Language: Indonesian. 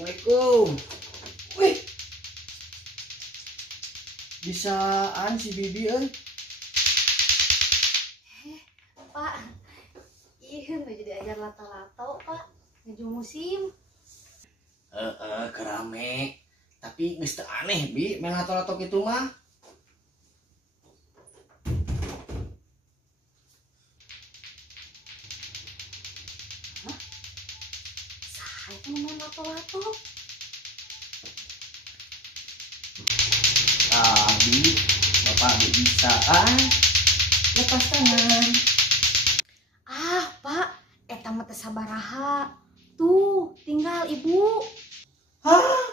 Assalamualaikum. Wih, bisaan si Bibi Pak, iya nggak jadi ajar lato-lato Pak, ngeju musim. kerame. Tapi geus teu aneh Bi, main lato-lato gitu mah. Saya tuh main lato-lato. Bi, Bapak bisa lepas tangan. Ah Pak, eta mah teu sabaraha. Tuh, tinggal Ibu. Hah?